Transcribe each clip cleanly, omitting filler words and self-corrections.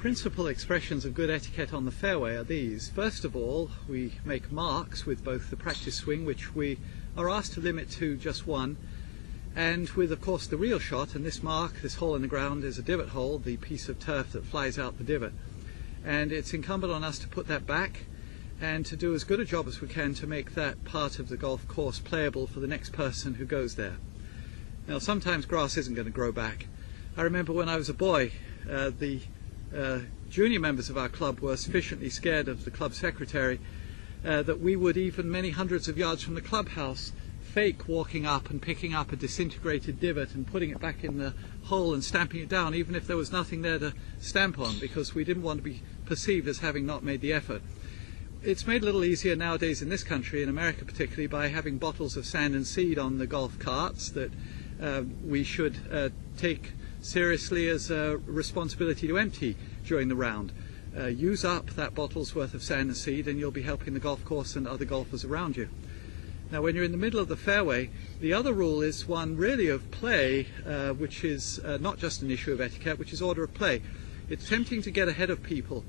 principal expressions of good etiquette on the fairway are these. First of all, we make marks with both the practice swing, which we are asked to limit to just one, and with, of course, the real shot. And this mark, this hole in the ground, is a divot hole, the piece of turf that flies out the divot. And it's incumbent on us to put that back and to do as good a job as we can to make that part of the golf course playable for the next person who goes there. Now, sometimes grass isn't going to grow back. I remember when I was a boy, the junior members of our club were sufficiently scared of the club secretary that we would, even many hundreds of yards from the clubhouse, fake walking up and picking up a disintegrated divot and putting it back in the hole and stamping it down, even if there was nothing there to stamp on, because we didn't want to be perceived as having not made the effort. It's made a little easier nowadays in this country, in America particularly, by having bottles of sand and seed on the golf carts that we should take seriously as a responsibility to empty during the round. Use up that bottle's worth of sand and seed and you'll be helping the golf course and other golfers around you. Now, when you're in the middle of the fairway, the other rule is one really of play, which is not just an issue of etiquette, which is order of play. It's tempting to get ahead of people.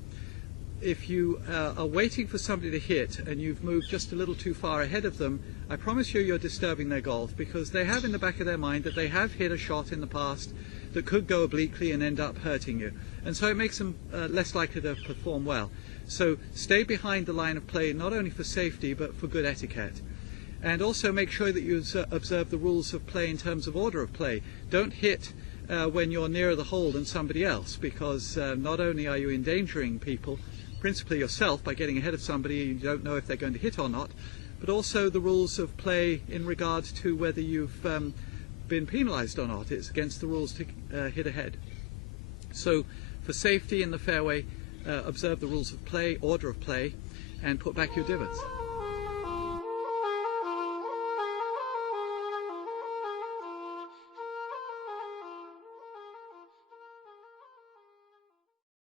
If you are waiting for somebody to hit and you've moved just a little too far ahead of them, I promise you're disturbing their golf, because they have in the back of their mind that they have hit a shot in the past that could go obliquely and end up hurting you. And so it makes them less likely to perform well. So stay behind the line of play, not only for safety but for good etiquette. And also make sure that you observe the rules of play in terms of order of play. Don't hit when you're nearer the hole than somebody else, because not only are you endangering people, principally yourself, by getting ahead of somebody you don't know if they're going to hit or not, but also the rules of play in regard to whether you've been penalized or not. It's against the rules to hit ahead. So for safety in the fairway, observe the rules of play, order of play, and put back your divots.